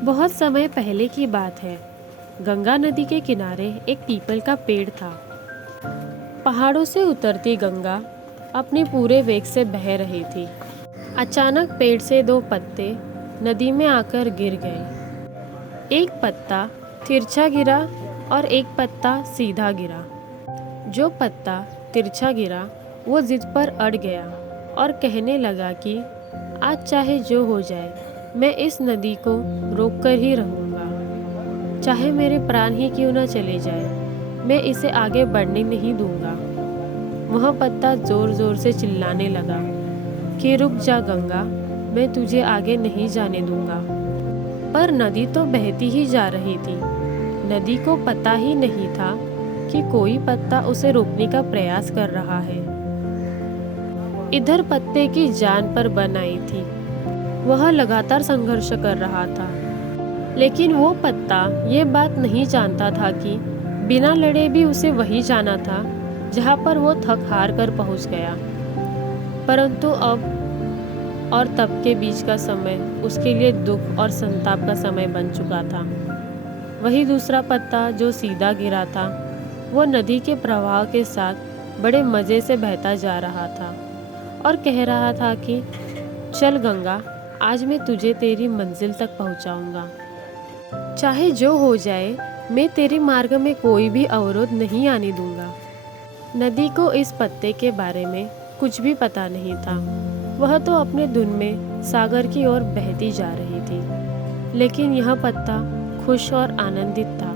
बहुत समय पहले की बात है। गंगा नदी के किनारे एक पीपल का पेड़ था। पहाड़ों से उतरती गंगा अपने पूरे वेग से बह रही थी। अचानक पेड़ से दो पत्ते नदी में आकर गिर गए। एक पत्ता तिरछा गिरा और एक पत्ता सीधा गिरा। जो पत्ता तिरछा गिरा वो जिद पर अड़ गया और कहने लगा कि आज चाहे जो हो जाए, मैं इस नदी को रोक कर ही रहूँगा। चाहे मेरे प्राण ही क्यों न चले जाए, मैं इसे आगे बढ़ने नहीं दूंगा। वह पत्ता जोर जोर से चिल्लाने लगा कि रुक जा गंगा, मैं तुझे आगे नहीं जाने दूंगा। पर नदी तो बहती ही जा रही थी। नदी को पता ही नहीं था कि कोई पत्ता उसे रोकने का प्रयास कर रहा है। इधर पत्ते की जान पर बन आई थी। वह लगातार संघर्ष कर रहा था, लेकिन वो पत्ता ये बात नहीं जानता था कि बिना लड़े भी उसे वही जाना था जहाँ पर वो थक हार कर पहुँच गया। परंतु अब और तब के बीच का समय उसके लिए दुख और संताप का समय बन चुका था। वही दूसरा पत्ता जो सीधा गिरा था, वो नदी के प्रवाह के साथ बड़े मज़े से बहता जा रहा था और कह रहा था कि चल गंगा, आज मैं तुझे तेरी मंजिल तक पहुंचाऊंगा। चाहे जो हो जाए, मैं तेरे मार्ग में कोई भी अवरोध नहीं आने दूंगा। नदी को इस पत्ते के बारे में कुछ भी पता नहीं था। वह तो अपने धुन में सागर की ओर बहती जा रही थी। लेकिन यह पत्ता खुश और आनंदित था,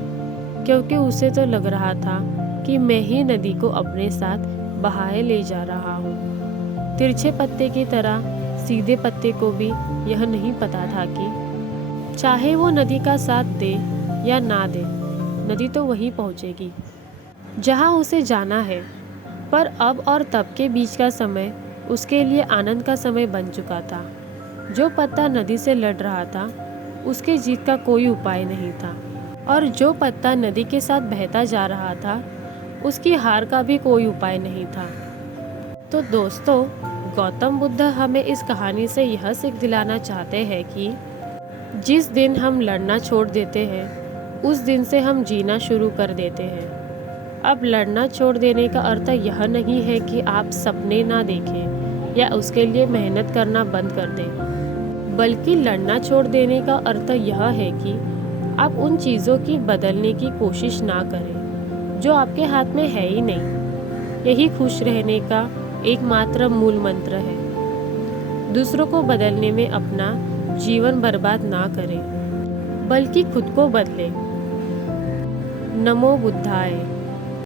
क्योंकि उसे तो लग रहा था कि मैं ही नदी को अपने साथ बहाए ले जा रहा हूँ। तिरछे पत्ते की तरह सीधे पत्ते को भी यह नहीं पता था कि चाहे वो नदी का साथ दे या ना दे, नदी तो वहीं पहुँचेगी जहाँ उसे जाना है। पर अब और तब के बीच का समय उसके लिए आनंद का समय बन चुका था। जो पत्ता नदी से लड़ रहा था, उसके जीत का कोई उपाय नहीं था, और जो पत्ता नदी के साथ बहता जा रहा था, उसकी हार का भी कोई उपाय नहीं था। तो दोस्तों, गौतम बुद्ध हमें इस कहानी से यह सीख दिलाना चाहते हैं कि जिस दिन हम लड़ना छोड़ देते हैं, उस दिन से हम जीना शुरू कर देते हैं। अब लड़ना छोड़ देने का अर्थ यह नहीं है कि आप सपने ना देखें या उसके लिए मेहनत करना बंद कर दें, बल्कि लड़ना छोड़ देने का अर्थ यह है कि आप उन चीज़ों की बदलने की कोशिश ना करें जो आपके हाथ में है ही नहीं। यही खुश रहने का एकमात्र मूल मंत्र है। दूसरों को बदलने में अपना जीवन बर्बाद ना करें, बल्कि खुद को बदलें। नमो बुद्धाय।